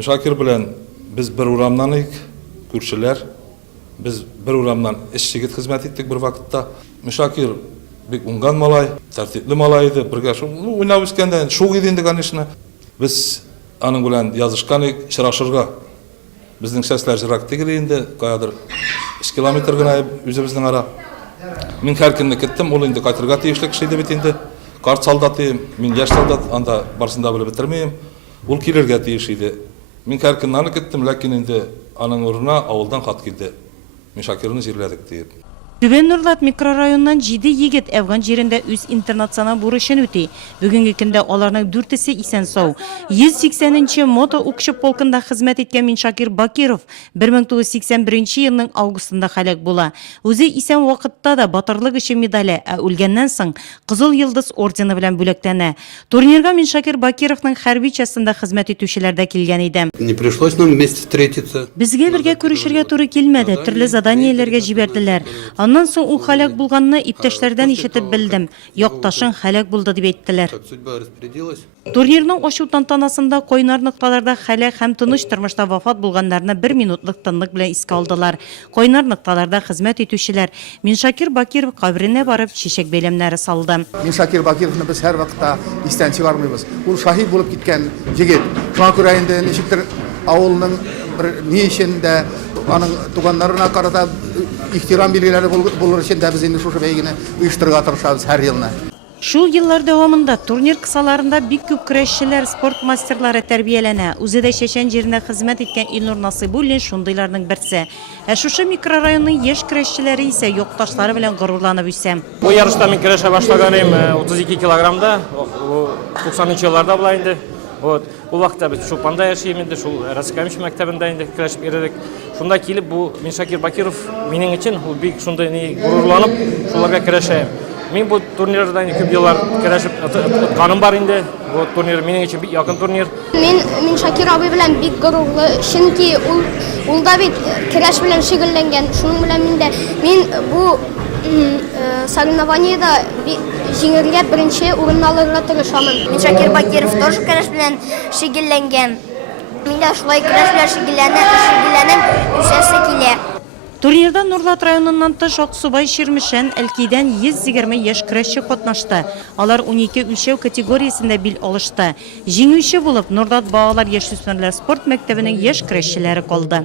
Миншакир белән без бер урамнан идек, күршеләр. Biz bir uğramdan eşçigit hizmet ettik bir vakitte. Миншакир bek ungan malay, tertipli malaydı. Birge şu oynab üskenden şoq edindi kanışını. Biz anın bilen yazışkan şıraşırga. Bizning sesler jirak tegireyindi. Qayadır 2 kilometr gına üzümüzün ara. Min herkinne kettim. Ol indi qaytırga teyişlik şey deb etindi. Kart saldatıyım. Min yaş saldat. Anda barısında bile bitirmeyim. Ol kilerge teyişiydi. Min herkinne anı kettim. Lakin indi anın uruna avuldan xat keldi. Миншакирны җирләдек дип. Түбән Нурлат микрорайонынан 7 егет Әфган җирендә үз интернатсына бурычын үти. Бүгенге көндә аларның 4-се исән сау. 180нче мото укчы полкында хезмәт иткән Миншакир Бакиров 1981 елның августында һәлак була. Үзе исән вакытта да батырлык өчен медале, ә үлгәннән соң Кызыл йолдыз ордены белән бүләкләнә. Турнирга Миншакир Бакировның хәрби частында хезмәт итүчеләр дә килгән иде. Не пришлось нам вместе встретиться. Безгә бергә күрешергә туры килмәде. Төрле заданияләргә җибәрделәр. Аннан соң ул һәлак булганны иптәшләрдән ишетеп белдем. Якташың һәлак булды дип әйттеләр. Турнирның ачу тантанасында койнар нокталарда һәлак һәм тыныч тормышта вафат булганнарны 1 минутлык тынлык белән искә алдылар. Койнар нокталарда хезмәт итүчеләр Миншакир Бакиров кабренә барып чәчәк бәйләмнәре салды. Миншакир Бакировны без һәр вакытта истән чыгармыйбыз. Ул шаһид булып киткән җегет. Шуңа күрә инде ничектер авылның bir ни өчен аның туганнарына карата ихтирам билгеләре булыр өчен дә без инде шушы бәйгене оештырырга тырышабыз һәр елны. Шул еллар дәвамында турнир кысаларында бик күп көрәшчеләр, спорт мастерлары тәрбияләнә. Үзе дә Чәчән җирендә хезмәт иткән Илнур Насыйбуллин шундыйларның берсе. Ә шушы микрорайонның яшь көрәшчеләре исә якташлары белән горурланып үсә. Бу ярышта мин көрәшә башлаганым 32 килограммда, 90-нчы елларда була инде. Вот, ул вакытта без Шулпанда яшәйм инде, шул Раскамиш мәктәбендә инде көрәшеп йөрдек. Шунда килеп бу Миншакир Бакиров минең өчен ул бик шундай горурланып, шуларга көрәшәм. Мин бу турнирда күп еллар көрәшеп атканым бар инде. Бу турнир минең өчен бик якын турнир. Мин Миншакир абый белән бик горурлы, чөнки ул да бит көрәш белән шөгыльләнгән. Шуның белән мин бу соревнованиеда җиңәргә беренче урынны алырга тырышамын. Миншакир Бакиров тоже көрәш белән шөгыльләнгән. Мин дә шулай көрәш белән шөгыльләнеп үсәсе килә. Турнирда Нурлат районыннан тыш Аксубай Ширмешән Әлкидән 120 яшь көрәшче катнашты. Алар 12 үлчәү категориясендә бил алышты. Җиңүче булып Нурлат балалар яшүсмерләр спорт мәктәбенең яшь көрәшчеләре калды.